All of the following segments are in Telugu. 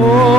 Oh.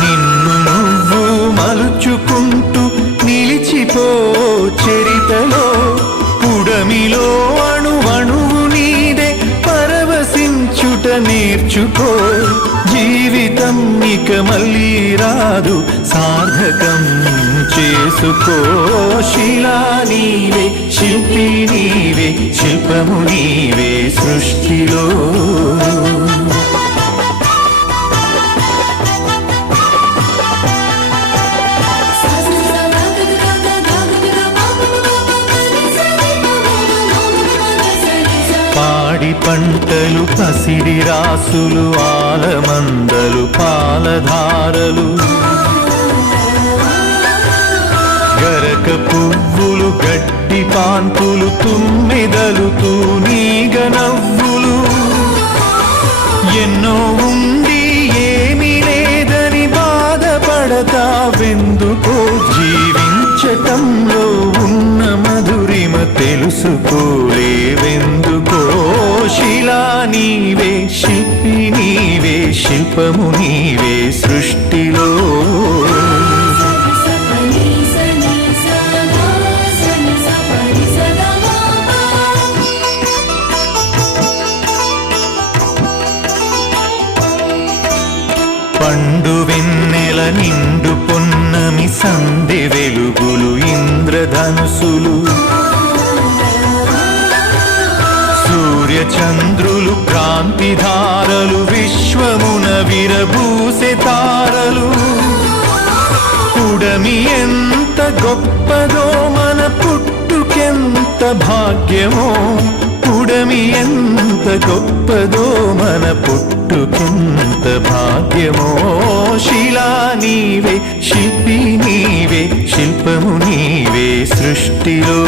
నిన్ను నువ్వు మలుచుకుంటూ నిలిచిపో చరితలో. పుడమిలో అణు అణువు నీదే పరవశించుట నేర్చుకో. జీవితం ఇక మళ్ళీ రాదు సార్థకం చేసుకో. శిలా నీవే శిల్పి నీవే శిల్పము నీవే సృష్టిలో. పంటలు పసిడి రాసులు ఆలమందలు పాలధారలు. గరక పువ్వులు గట్టి పాన్పులు తుమ్మిదలు తూనీగ నవ్వులు. ఎన్నో ఉండి ఏమీ లేదని బాధపడతా వెందుకో జీవించటంలో ఉన్న మధురిమ తెలుసుకోలేవెందు శిలా నీవే శిల్పి నీవే శిల్పము నీవే సృష్టి భాగ్యమో పుడమి ఎంత గొప్పదో మన పుట్టుకెంత భాగ్యమో. శిలా నీవే శిల్పి నీవే శిల్పము నీవే సృష్టిలో.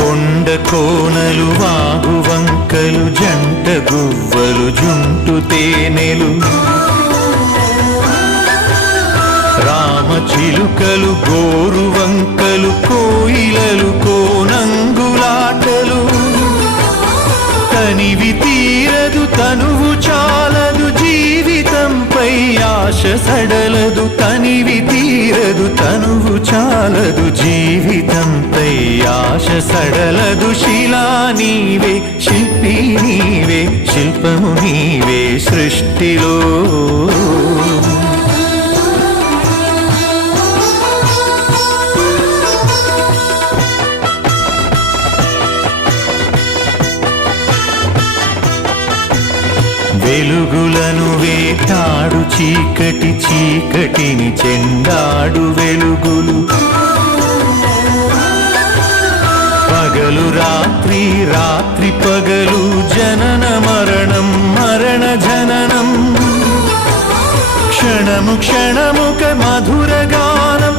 కొండ కోనలు వాగు గువ్వలు జంట గువ్వలు జుంటు తేనెలు. రామ చిలుకలు గోరు వంకలు కోయిలలు కోనంగులాటలు. తనివి తీరదు తనువు చా సడలదు తనివి తీరదు తనువు చాలదు జీవితంపై ఆశ సడలదు. శిలా నీవే శిల్పి నీవే శిల్పము నీవే సృష్టిలో. వెలుగులను చీకటి చీకటిని చెందాడు వెలుగులు. పగలు రాత్రి రాత్రి పగలు జనన మరణం మరణ జననం. క్షణము క్షణముక మధుర గానం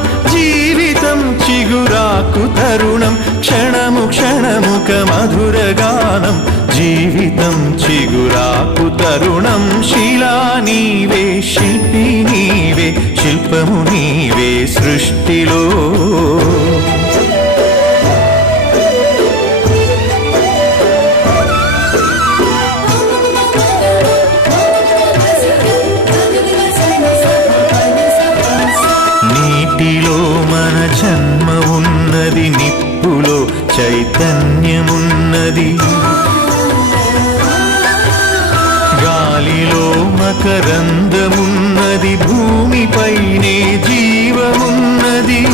చిగురాకు తరుణం క్షణము క్షణముక మధుర గానం. జీవితం చిగురాకు తరుణం శిలా నీవే శిల్పి నీవే శిల్పము నీవే సృష్టిలో. నీటిలో మన జన్మ ఉన్నది నిప్పులో చైతన్యమున్నది. గాలిలో మకరందమున్నది భూమిపైనే జీవమున్నది.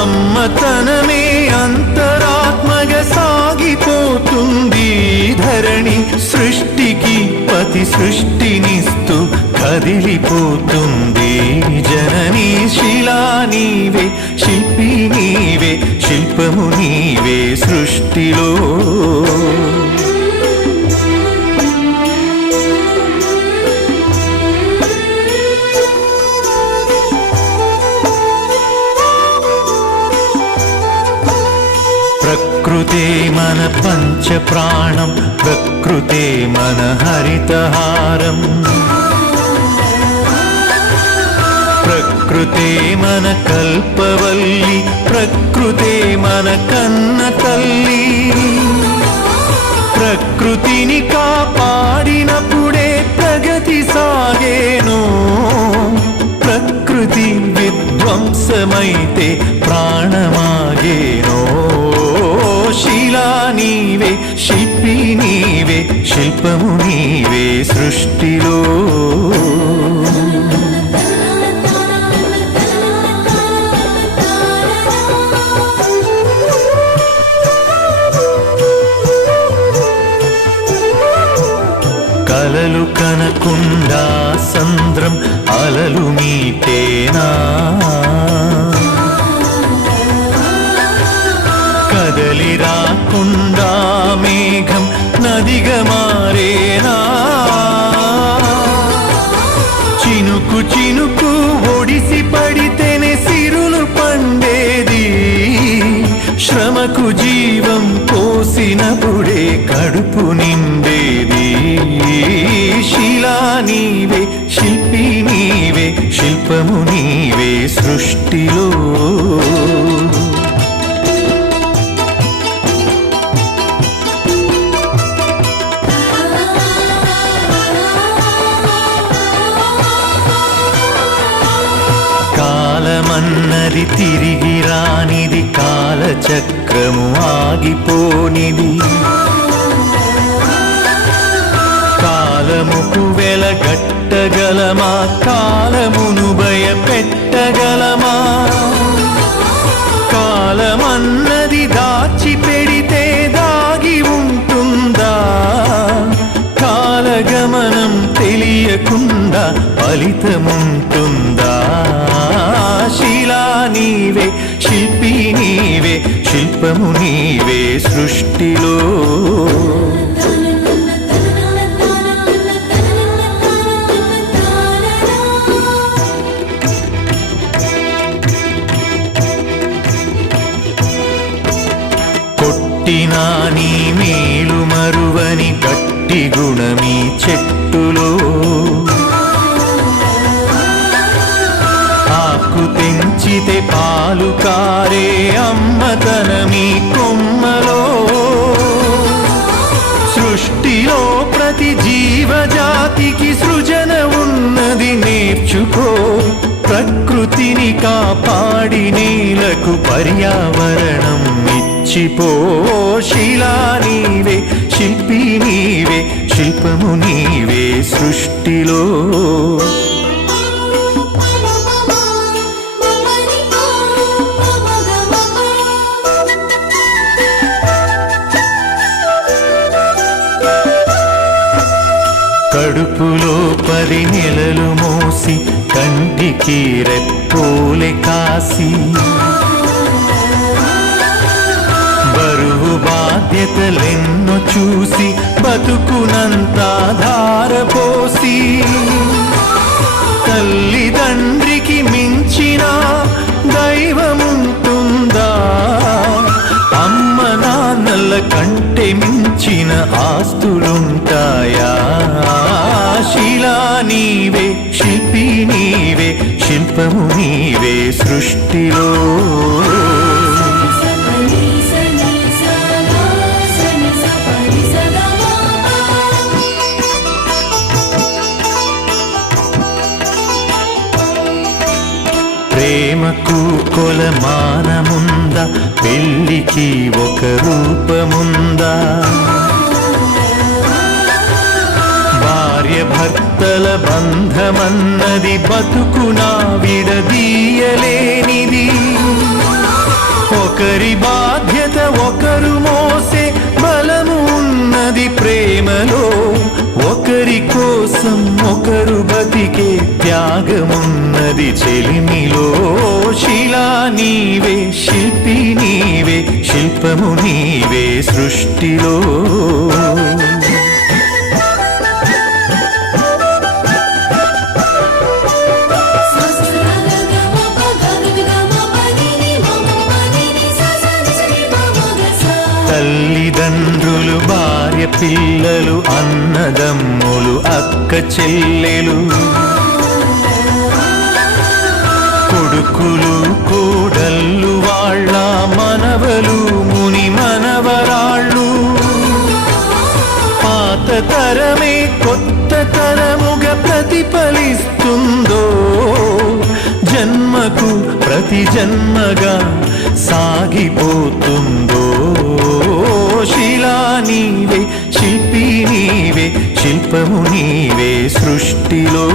అమ్మతనమే అంతరాత్మగా సాగిపోతుంది. ధరణి సృష్టికి పతి సృష్టిని కదిలిపోతుంది. జననీ శిలా నీవే శిల్పి నీవే శిల్పము నీవే సృష్టిలో. ప్రకృతే మన పంచ ప్రాణం ప్రకృతే మన హరితహారం. ప్రకృతే మన కల్పవల్లి ప్రకృతే మన కన్న తల్లి. ప్రకృతిని కాపాడినప్పుడే ప్రగతి సాగేను. ప్రకృతి విధ్వంసమైతే ప్రాణమాగేనో. శిలా నీవే శిల్పి నీవే శిల్పము నీవే సృష్టిలో. కనకుండా సంద్రం అలలు మీటేనా? కదలి రాకుండా మేఘం నదిగా మారేనా? చినుకు చినుకు ఒడిసి పడితేనే సిరులు పండేది. శ్రమకు జీవం పోసినప్పుడే కడుపు నిండేది సృష్టిలో. కాలమన్నది తిరిగి రానిది కాలచక్రము ఆగిపోనిది. కాలముకు వెలగట్టగలమా? కాలమును భయపెట్టి అన్నది దాచి పెడితే దాగి ఉంటుందా? కాలగమనం తెలియకుండా ఫలితముంటుందా? శిలా నీవే శిల్పి నీవే శిల్పము నీవే సృష్టిలో. మీ చెట్టులో. ఆకు తెంచితే పాలు కారే అమ్మతనమీ కొమ్మలో. సృష్టిలో ప్రతి జీవజాతికి సృజన ఉన్నది నేర్చుకో. ప్రకృతిని కాపాడి నీలకు పర్యావరణం ఇచ్చిపో. శిలా నీవే శిల్పి నీవే శిల్పము నీవే సృష్టిలో. కడుపులో పది నెలలు మోసి కంటికి రెప్పోలే కాసి. బాధ్యతలెన్నో చూసి బతుకునంత ధారపోసి తల్లిదండ్రికి మించిన దైవముంటుందా? అమ్మ నాన్నల కంటే మించిన ఆస్తులుంటాయా? శిలా నీవే శిల్పి నీవే శిల్పము నీవే సృష్టిలో. ప్రేమకు కొలమానముందా? పెళ్ళికి ఒక రూపముందా? భార్య భర్తల బంధమన్నది బతుకునా విడదీయలేనిది ఒకరి బాధ్యత ఒకరు మోసే బలము ఉన్నది ప్రేమలో. ఒకరి కోసం ఒకరు బతికే త్యాగమున్నది చెలిమిలో. శిలా నీవే శిల్పి నీవే శిల్పము నీవే సృష్టిలో. నీవే శిల్పి నీవే శిల్పము నీవే సృష్టిలో.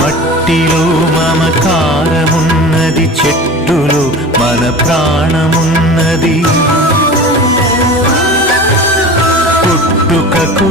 మట్టిలో మమకారమున్నది చెట్టులో మన ప్రాణమున్నది. పుట్టుకకు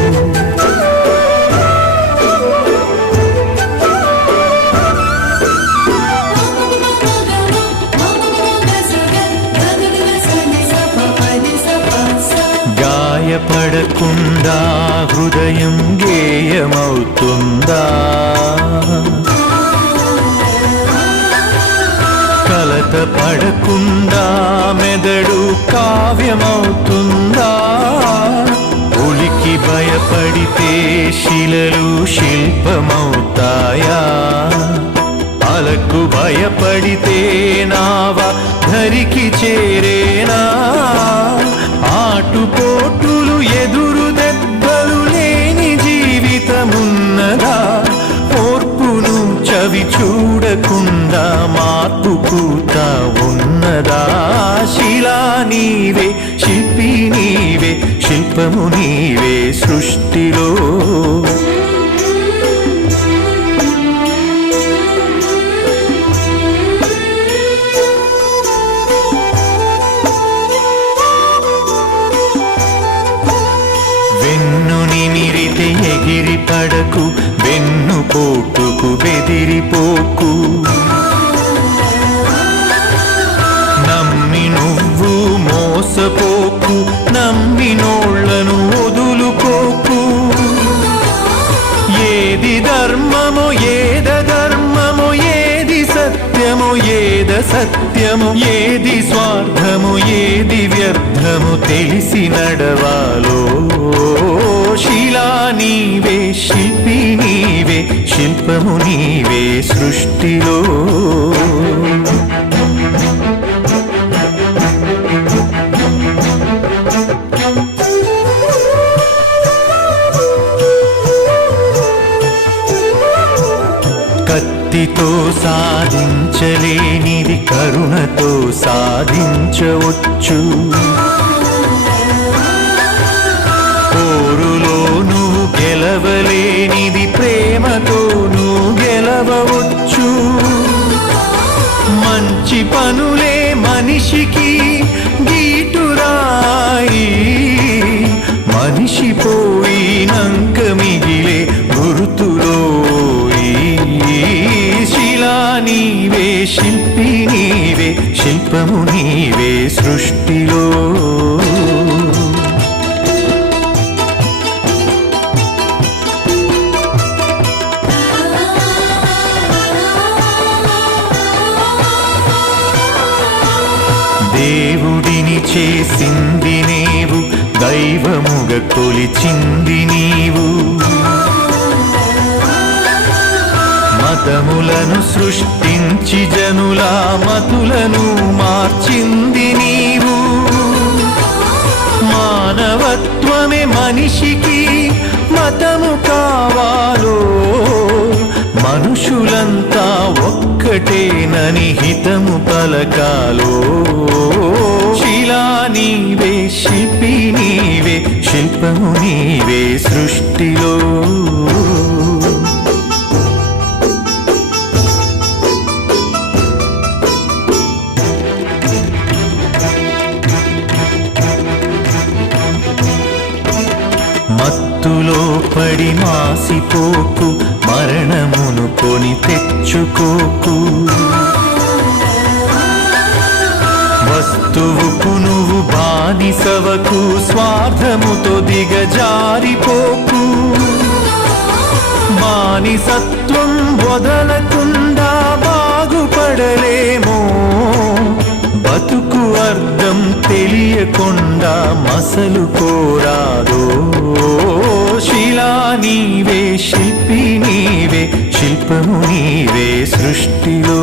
నిత్యమవుతుందా కలత పడకుండా మెదడు కావ్యమవుతుందా? ఉలికి భయపడితే శిలలు శిల్పమవుతాయా? అలకు భయపడితే నావ ధరికి చేరేనా? ఆటుపోటులు ఎదురు చూడకుండా మార్పు కూత ఉన్నదా? శిలా నీవే శిల్పి నీవే శిల్పము నీవే సృష్టిలో. వెన్ను నిమిరితే ఎగిరి పడకు వెన్ను పోటుకు బెదిరిపోకు. నమ్మి నువ్వు మోసపో సత్యము ఏది స్వార్థము ఏది వ్యర్థము తెలిసి నడవాలో. శిలా నీవే శిల్పి నీవే శిల్పము నీవే సృష్టిలో. కత్తితో సాధించలే కరుణతో సాధించవచ్చు. పోరులో నువ్వు గెలవలేనిది ప్రేమతో నువ్వు గెలవవచ్చు. మంచి పనులే మనిషికి గీటురాయి మనిషి పోయినంక మిగిలే గురుతులోయి శిలా నీవే శిల్పి. శిల్పము నీవే సృష్టిలో. దేవుడిని చేసింది నీవు దైవముగ కొలిచింది నీవు. మతములను సృష్టి మంచి జనుల మతులను మార్చింది నీవు. మానవత్వమే మనిషికి మతము కావాలో. మనుషులంతా ఒక్కటేనని హితము పలకాలో. శిలా నీవే శిల్పి నీవే శిల్పము నీవే సృష్టిలో. తెచ్చుకోకు మరణమును కొని తెచ్చుకోకు. వస్తువుకు నువ్వు బానిసవకు స్వార్థముతో దిగజారిపోకు. మానిసత్వం వదలకుండా బాగుపడలేమో. బతుకు అర్థం తెలియకుండా మసలు కోరాదో. శిలా నీవే శిల్పి నీవే శిల్పము నీవే సృష్టిలో.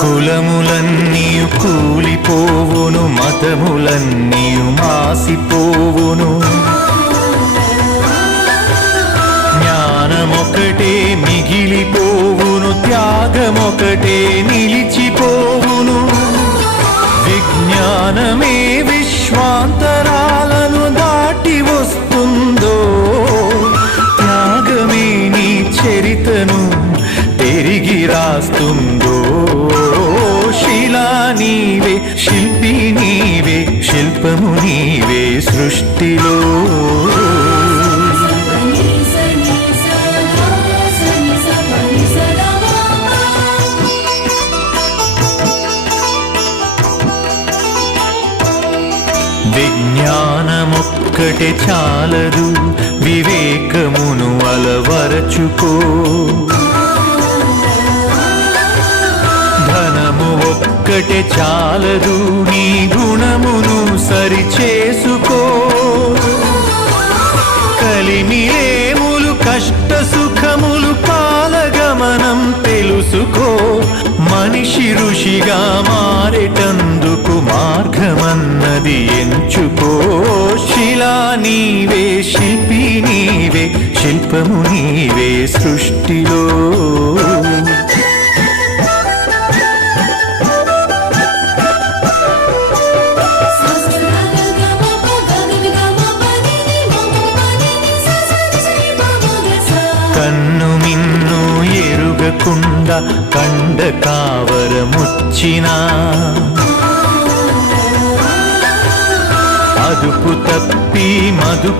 కులములన్నీ కూలిపోవును మతములన్నీ మాసిపోవును. మిగిలిపోవును త్యాగమొకటే నిలిచిపోవును. విజ్ఞానమే విశ్వాంతరాలను దాటి వస్తుందో త్యాగమే నీ చరితను తిరిగి రాస్తుందో. శిలా నీవే శిల్పి నీవే శిల్పము నీవే సృష్టిలో. విజ్ఞానమొక్కటే చాలదు వివేకమును అలవరచుకో. ధనము ఒక్కటే చాలదు నీ గుణమును సరిచేసుకో. కలిమిలేములు కష్ట సుఖములు పాలగమనం తెలుసుకో. మనిషి ఋషిగా మారేటందుకు మార్గమన్నది ఎంచుకో. శిలా నీవే శిల్పి నీవే శిల్పము నీవే సృష్టిలో. కన్ను మిన్ను ఎరుగకుండా కండ కావరముచ్చినా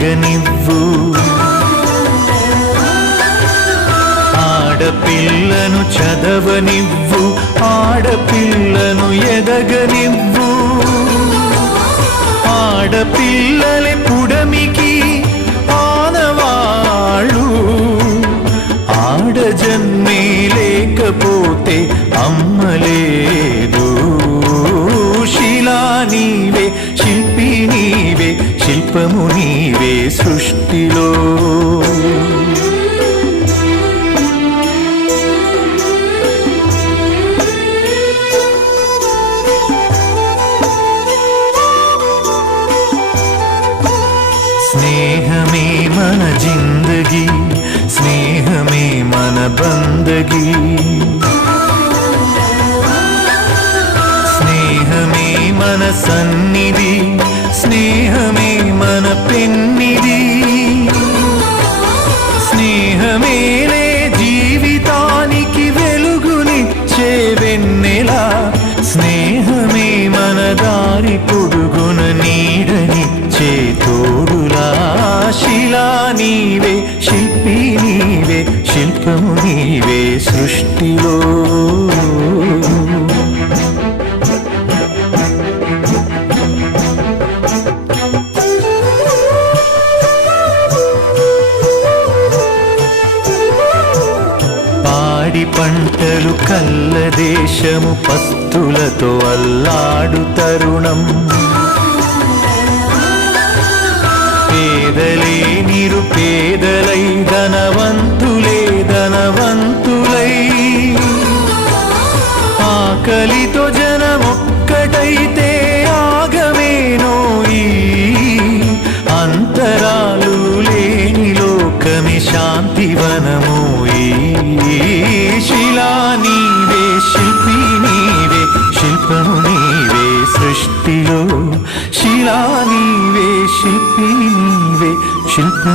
ఎరగనివ్వు ఆడపిల్లను చదవనివ్వు ఆడపిల్లను ఎదగనివ్వు. ఆడపిల్లలే పుడమికి ఆనవాళ్ళు. ఆడజన్మే లేకపోతే అమ్మలేదు శిలా నీవే శిల్పి నీవే శిల్పము నీవే సృష్టిలో. స్నేహమే మన జిందగీ స్నేహమే మన బందగీ. స్నేహమే మన సన్నిధి స్నేహమే మన పెన్నిది స్నేహమేనే జీవితానికి వెలుగునిచ్చే వెన్నెలా స్నేహమే మన దారి పొడుగున నీడనిచ్చే తోడులా శిలా నీవే శిల్పి నీవే శిల్పము నీవే సృష్టిలో పాడి పంటలు కల్ల దేశము పస్తులతో అల్లాడు తరుణం. పేదలే నిరుపేదలై ధనవంతులే ధనవంతులై. ఆకలితో జనమొక్కటైతే ఆగమేనోయి అంతరాలు లేని లోకమే శాంతివనమోయి శిలా నీవే శిల్పి నీవే శిల్పము నీవే సృష్టిలో. శిలా నీవే శిల్పి నీవే శిల్ప